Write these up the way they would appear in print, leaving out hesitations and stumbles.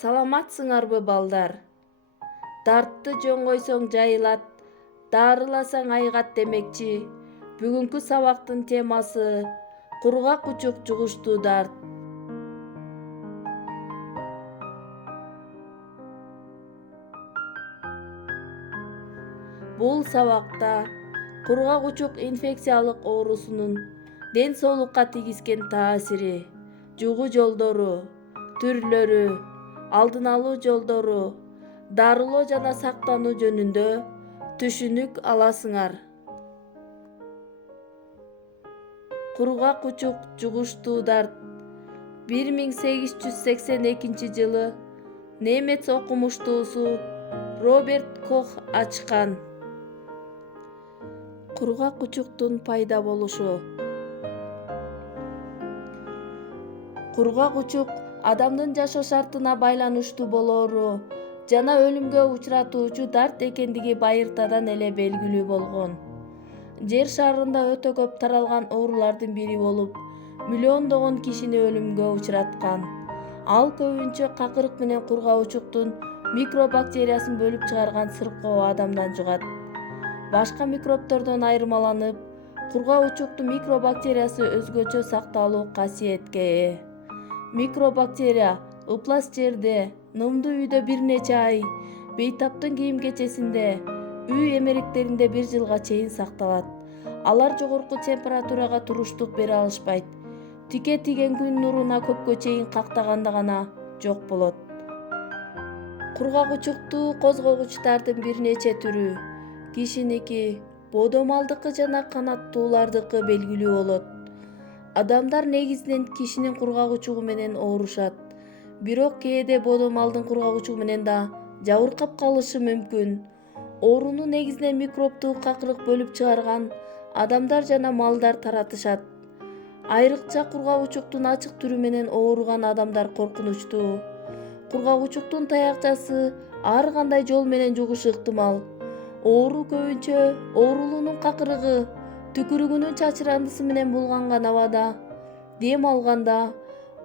Саламатсыңарбы балдар? Дартты жөн койсоң жайылат, дарыласаң айыгат демекчи. Бүгүнкү сабактын темасы кургак учук жугуштуу дарт. Бул сабакта кургак учук инфекциялык оорусунун ден соолукка тийгизген таасири, жугуу жолдору, түрлөрү, алдын алуу жолдору, дарылоо жана сактануу жөнүндө түшүнүк аласыңар. Кургак учук жугуштуу дарт 1882-жылы немец окумуштуусу Роберт Кох ачкан. Кургак учуктун пайда болушу. Кургак учук адамдын жашоо шартына байланыштуу болоору жана өлүмгө учуратуучу дарт экендиги байыртадан эле белгилүү болгон. Жер шарында өтө көп таралган оорулардын бири болуп, миллиондогон кишини өлүмгө учураткан. Ал көбүнчө какырык менен кургак учуктун микробактериясын бөлүп чыгарган сыркоо адамдан жугат. Башка микробтордон айырмаланып, кургак учуктун микробактериясы өзгөчө сакталуу касиетке ээ. Микробактерия ыплас жерде, нымдуу үйдө бир нече ай, бейтаптын кийим-кечесинде, үй эмеректеринде 1 жылга чейин сакталат. Алар жогорку температурага туруштук бере алышпайт. Тике тиген күн нуруна көпкө чейин кактаганда гана жок болот. Кургак учукту козгогучтардын бир нече түрү кишиники, бодомалдыкы жана канаттуулардыкы белгилүү болот. Адамдар негизинен кишинин кургак учугу менен оорушат, бирок кээде бодомалдын кургак учугу менен да жабыркап калышы мүмкүн. Ооруну негизинен микробдуу какырык бөлүп чыгарган адамдар жана малдар таратышат. Айрыкча кургак учуктун ачык түрү менен ооруган адамдар коркунучтуу. Кургак учуктун таякчасы ар кандай жол менен жугушу ыктымал. Оору көбүнчө оорулуунун какырыгы, түкүрүгүнүн чачырандысы менен булганган абада, дем алганда,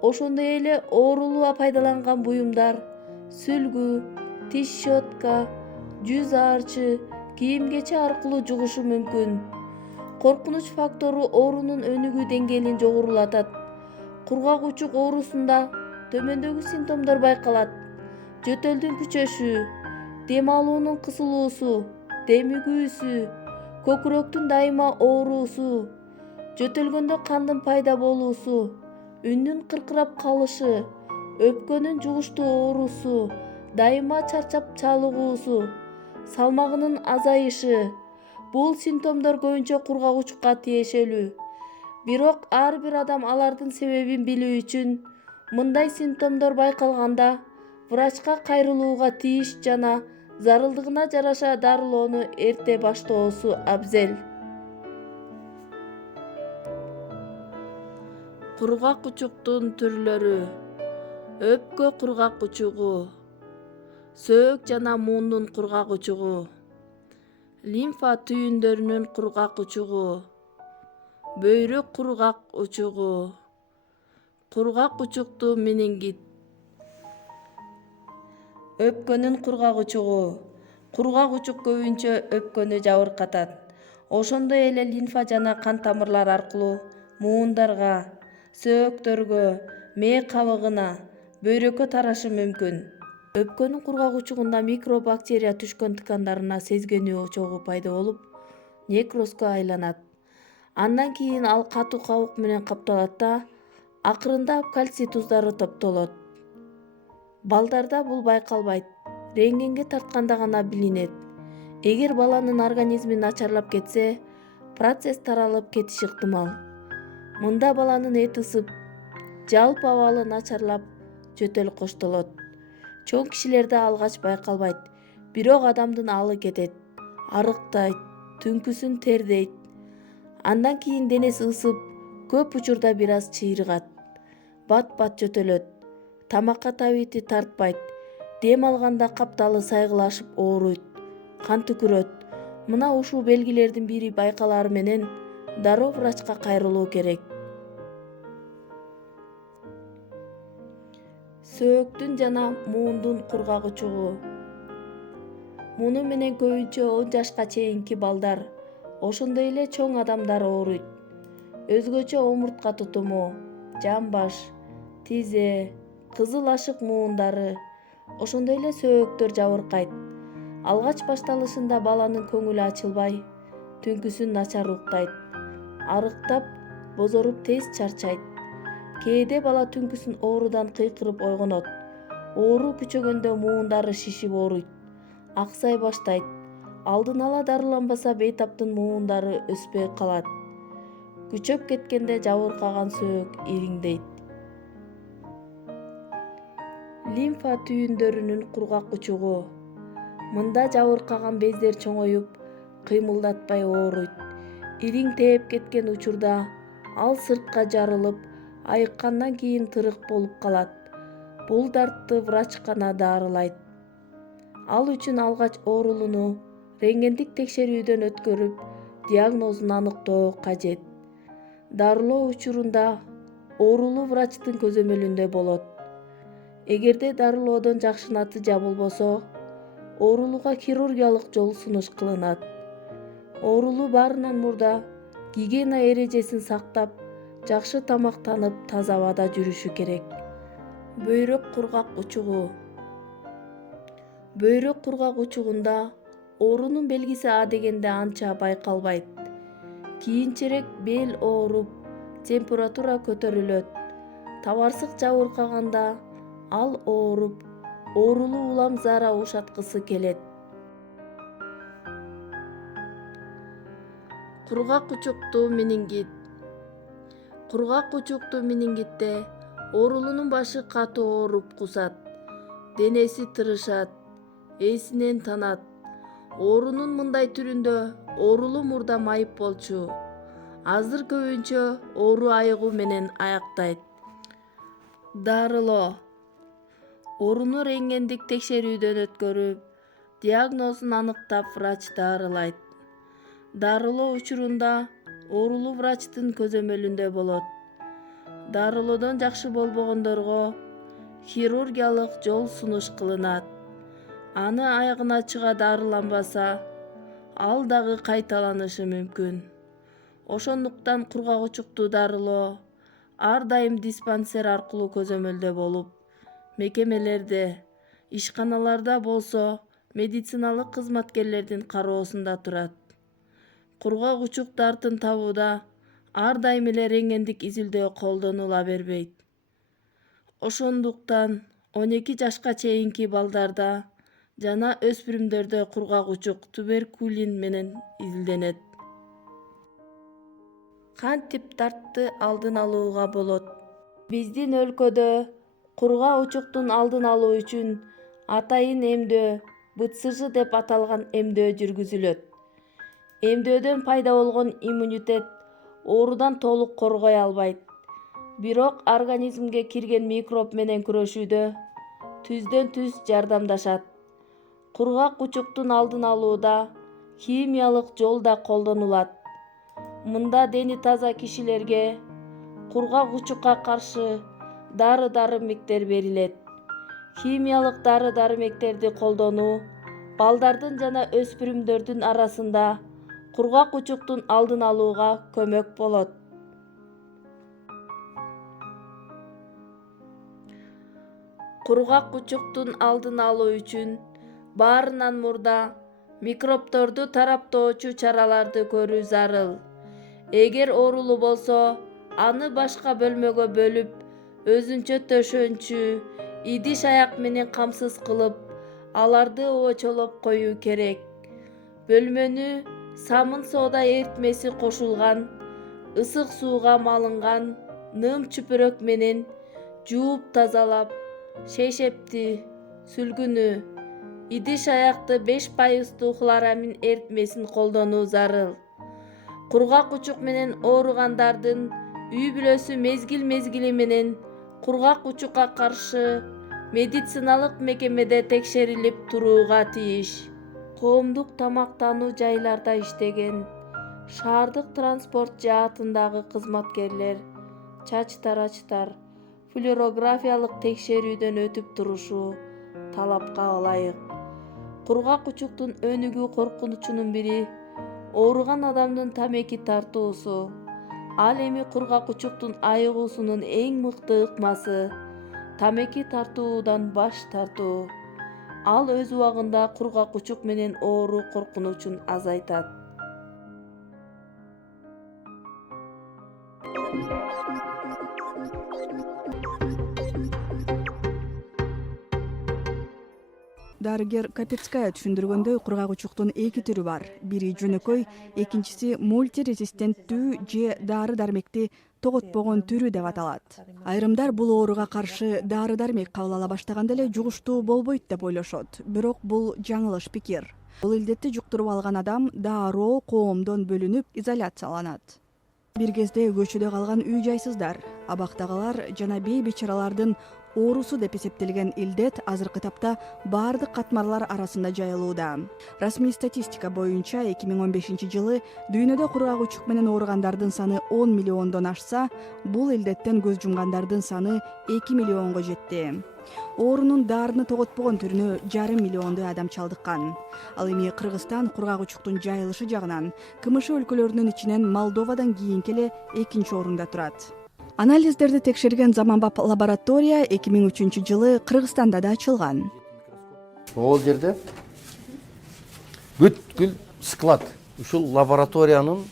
ошондой эле оорулууга пайдаланган буюмдар, сүлгү, тиш щетка, жүз аарчы, кийим-кече аркылуу жугушу мүмкүн. Коркунуч фактору оорунун өнүгүү деңгээлин жогорулатат. Кургак учук оорусунда төмөндөгү симптомдор байкалат: жөтөлдүн күчөшү, дем алуунун кысылуусу, демигүүсү, көкүрөктүн дайыма ооруусу, жөтөлгөндө кандын пайда болуусу, үндүн кыркырап калышы, өпкөнүн жугуштуу оорусу, дайыма чарчап чалыгуусу, салмагынын азайышы. Бул симптомдор көбүнчө кургак учукка тиешелүү. Бирок ар бир адам алардын себебин билүү үчүн мындай симптомдор байкалганда врачка кайрылууга тийиш жана зарылдыгына жараша дарылоону эрте баштоосу абзел. Кургак учуктун түрлөрү. Өпкө кургак учугу, сөөк жана муундун кургак учугу, лимфа түйүндөрүнүн кургак учугу, бөйрөк кургак учугу, кургак учуктуу менингит. Өпкөнүн кургак учугу. Кургак учук көбүнчө өпкөнү жабыркатат. Ошондой эле лимфа жана кан тамырлар аркылуу муундарга, сөөктөргө, мээ кабыгына, бөйрөккө тарашы мүмкүн. Өпкөнүн кургак учугунда микробактерия түшкөн ткандарына сезгенүү чогу пайда болуп, некрозго айланат. Андан кийин ал катуу кабык менен капталат да, акырындап кальций туздары топтолот. Балдарда бул байкалбайт, рентгенге тартканда гана билинет. Эгер баланын организми начарлап кетсе, процесс таралып кетиши ыктымал. Мында баланын эти ысып, жалпы абалы начарлап, жөтөл коштолот. Чоң кишилерде алгач байкалбайт, бирок адамдын алы кетет, арыктайт, түнкүсүн тердейт. Андан кийин денеси ысып, көп учурда бир аз чыйрыгат. Бат-бат жөтөлөт, тамакка табити тартпайт, дем алганда капталы сайгылашып ооруйт, кан түкүрөт. Мына ушул белгилердин бири байкалары менен дароо врачка кайрылуу керек. сөөктүн жана муундун кургагучугу. Муну менен көбүнчө 10 жашка чейинки балдар, ошондой эле чоң адамдар ооруйт. Өзгөчө омуртка тутуму, жамбаш, тизе, кызыл ашык муундары, ошондой эле сөөктөр жабыркайт. Алгач башталышында баланын көңүлү ачылбай, түнкүсүн начар уктайт, арыктап, бозоруп тез чарчайт. Кээде бала түнкүсүн оорудан кыйкырып ойгонот. Оору күчөгөндө муундары шишип ооруйт, аксай баштайт. Алдын ала дарыланбаса бейтаптын муундары өспөй калат. Күчөп кеткенде жабыркаган сөөк ириңдейт. Лимфа түйүндөрүнүн кургак-учугу. Мында жабыркаган бездер чоңоюп, кыймылдатпай ооруйт. Ириң тээп кеткен учурда ал сыртка жарылып, айыккандан кийин тырык болуп калат. Бул дартты врач гана дарылайт. Ал үчүн алгач оорулууну рентгендик текшерүүдөн өткөрүп, диагнозун аныктоо кажет. Дарылоо учурунда оорулуу врачтын көзөмөлүндө болот. Эгерде дарылоодон жакшы натыйжа болбосо, оорулууга хирургиялык жол сунуш кылынат. Оорулуу баарынан мурда гигиена эрежесин сактап, жакшы тамактанып, таза абада жүрүшү керек. Бөйрөк кургак-учугу. Бөйрөк кургак-учугунда оорунун белгиси адегенде анча байкалбайт. Кийинчерээк бел ооруп, температура көтөрүлөт. Табарсык жабыркаганда ал ооруп, оорулуу улам заара ушаткысы келет. Кургак-учуктуу менингит. Кургак-учуктуу менингитте оорулуунун башы катуу ооруп кусат, денеси тырышат, эсинен танат. Оорунун мындай түрүндө оорулуу мурда майып болчу. Азыр көбүнчө оору айыгуу менен аяктайт. Дарылоо. Ооруну рентгендик текшерүүдөн өткөрүп, диагнозун аныктап, врач дарылайт. Дарылоо учурунда оорулуу врачтын көзөмөлүндө болот. Дарылоодон жакшы болбогондорго хирургиялык жол сунуш кылынат. Аны аягына чыга дарыланбаса, ал дагы кайталанышы мүмкүн. Ошондуктан кургак-учукту дарылоо ар дайым диспансер аркылуу көзөмөлдө болуп, мекемелерде, ишканаларда болсо медициналык кызматкерлердин кароосунда турат. Кургак-учук дартын табууда ар дайым эле рентгендик изилдөө колдонула бербейт. Ошондуктан 12 жашка чейинки балдарда жана өспүрүмдөрдө кургак-учук туберкулин менен изилденет. Кантип дартты алдын алууга болот? Биздин өлкөдө кургак-учуктун алдын алуу үчүн атайын эмдөө, БЦЖ деп аталган эмдөө жүргүзүлөт. Эмдөөдөн пайда болгон иммунитет оорудан толук коргой албайт. Бирок организмге кирген микроб менен күрөшүүдө түздөн түз жардамдашат. Кургак-учуктун алдын алууда химиялык жол да колдонулат. Мында дени таза кишилерге кургак-учукка каршы дары-дармектер берилет. Химиялык дары-дармектерди колдонуу балдардын жана өспүрүмдөрдүн арасында кургак-учуктун алдын алууга көмөк болот. Кургак-учуктун алдын алуу үчүн баарынан мурда микробторду тараптоочу чараларды көрүү зарыл. Эгер оорулуу болсо, аны башка бөлмөгө бөлүп, өзүнчө төшөнчү, идиш-аяк менен камсыз кылып, аларды обочолоп коюу керек. Бөлмөнү самын соода эритмеси кошулган, ысык сууга малынган ным чүпүрөк менен жууп тазалап, шейшепти, сүлгүнү, идиш-аякты 5% хлорамин эритмесин колдонуу зарыл. Кургак-учук менен ооругандардын үй-бүлөсү мезгил-мезгили менен кургак-учукка каршы медициналык мекемеде текшерилип турууга тийиш. Коомдук тамактануу жайларда иштеген, шаардык транспорт жаатындагы кызматкерлер, чач тарачтар, флюорографиялык текшерүүдөн өтүп турушу талапка ылайык. Кургак учуктун өнүгүү коркунучунун бири ооруган адамдын тамеки тартуусу. Ал эми кургак учуктун айыгуусунун эң мыкты ыкмасы тамеки тартуудан баш тартуу. Ал өз убагында кургак учук менен оору коркунучун азайтат. Дарыгер Капецкая түшүндүргөндөй, кургак учуктун эки түрү бар. Бири жөнөкөй, экинчиси мультирезистенттүү же дары-дармекти тоготпогон түрү деп аталат. Айрымдар бул ооруга каршы дары-дармек кабыл ала баштаганда эле жугуштуу болбойт деп ойлошот. Бирок бул жаңылыш пикир. Бул илдетти жуктуруп алган адам дароо коомдон бөлүнүп изоляцияланат. Бир кезде көчөдө калган үй-жайсыздар, абактагылар жана бей-бечаралардын оорусу деп эсептелген илдет азыркы тапта баардык катмарлар арасында жайылууда. Расмий статистика боюнча 2015 жылы дүйнөдө кургак учук менен ооругандардын саны 10 миллиондон ашса, бул илдеттен көз жумгандардын саны 2 миллионго жетти. Оорунун дарыны тоготпогон түрүнө 1,5 миллиондой адам чалдыккан. Ал эми Кыргызстан кургак учуктун жайылышы жагынан КМШ өлкөлөрүнүн ичинен Молдовадан кийинки эле экинчи орунда турат. Анализдерди текшерген заманбап лаборатория 2003 жылы Кыргызстанда да ачылган. Ол жерде бүткүл склад, ушул лабораториянын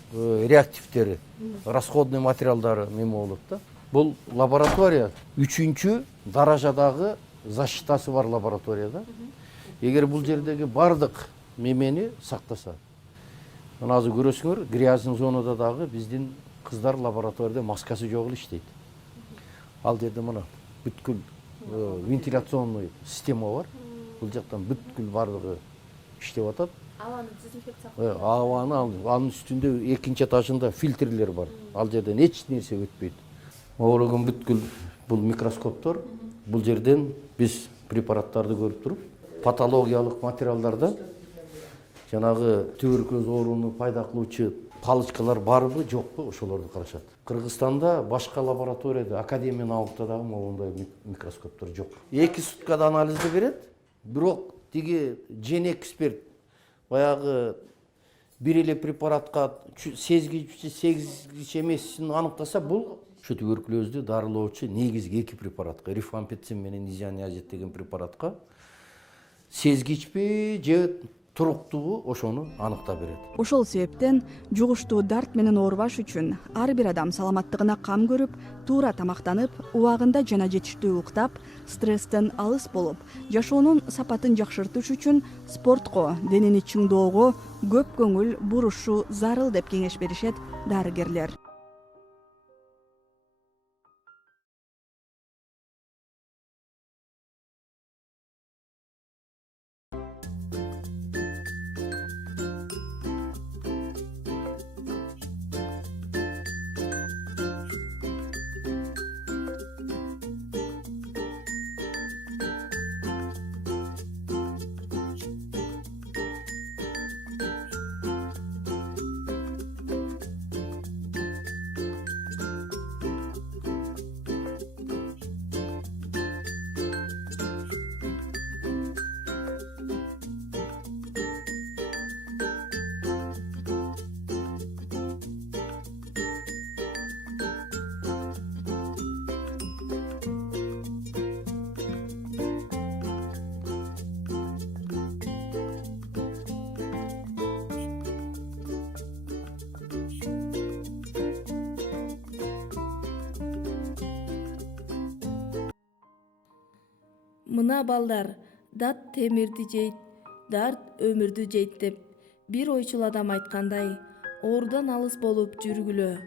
реактивтери, расходный материалдары неме болот да. Бул лаборатория 3-чү даражадагы защитасы бар лабораторияда. Эгер бул жердеги бардык мемени сактаса, мына азыр көрөсүңөр, грязный зонада дагы биздин кыздар лабораторияда маскасы жок эле иштейт. Ал жерде мына бүткүл вентиляционный система бар. Бул жактан бүткүл бардыгы иштеп атат. Абаны дезинфекция Анын үстүндө экинчи этажында фильтрлер бар. Ал жерден эч нерсе өтпөйт. Ооругун бүткүл бул микроскоптор, бул жерден биз препараттарды көрүп туруп, патологиялык материалдарда жанагы туберкулез ооруну пайда кылуучу палычкалар барбы, жокпу, ошолорду карашат. Кыргызстанда башка лабораторияда, академия наукта дагы моундай микроскоптор жок. 2 суткада анализди берет, бирок тиги жен эксперт баягы бир эле препаратка сезгичи, сезгич эмесин аныктаса, бул ушу туберкулезди дарылоочу негизги 2 препаратка, рифампицин менен изониазид деген препаратка сезгичпи же туруктугу ошону аныктап берет. Ошол себептен жугуштуу дарт менен оорубаш үчүн ар бир адам саламаттыгына кам көрүп, туура тамактанып, убагында жана жетиштүү уктап, стресстен алыс болуп, жашоонун сапатын жакшыртыш үчүн спортко, денени чыңдоого көп көңүл бурушу зарыл деп кеңеш беришет дарыгерлер. Мына балдар, дат темирди жейт, дарт өмүрдү жейт деп бир ойчул адам айткандай, оорудан алыс болуп жүргүлө.